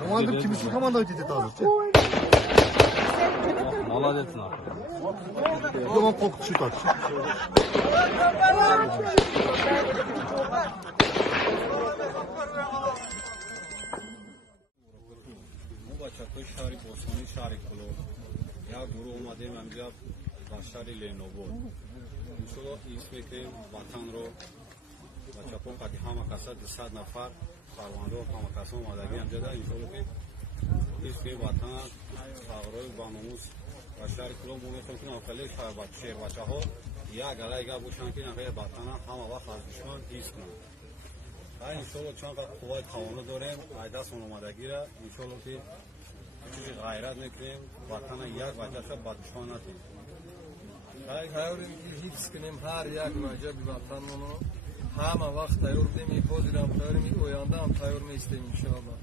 Komandır kimisi komanda ötedi tabii. Молодец на. O zaman koktu şu tak. بچه‌های شهری بوستانی شهری کلو یا گروه اومدیم اینجا با شهر لینوو انشالله اسمی که وطن رو بچه‌ها قدی همه کسا 200 نفر پرونده و همه کسا اومدگی اینجا ده انشالله که اسمی وطن فقرای با ناموس و شهر کلو میخوام که ناخلی شهر بچه‌ها یا گلایگا باشن که نخیر وطن همه وقت از دشمن حس کنن انشالله چون قوای تعاون داریم ایداس اومدگی را انشالله که چیزی غیرت نکنیم وطن یک وجهش با دشمن نکنیم تیاری که حفظ کنیم هر یک وجه به وطنمون همه وقت تیار بودیم این بازی را هم تیار می آینده هم تیار میستیم انشالله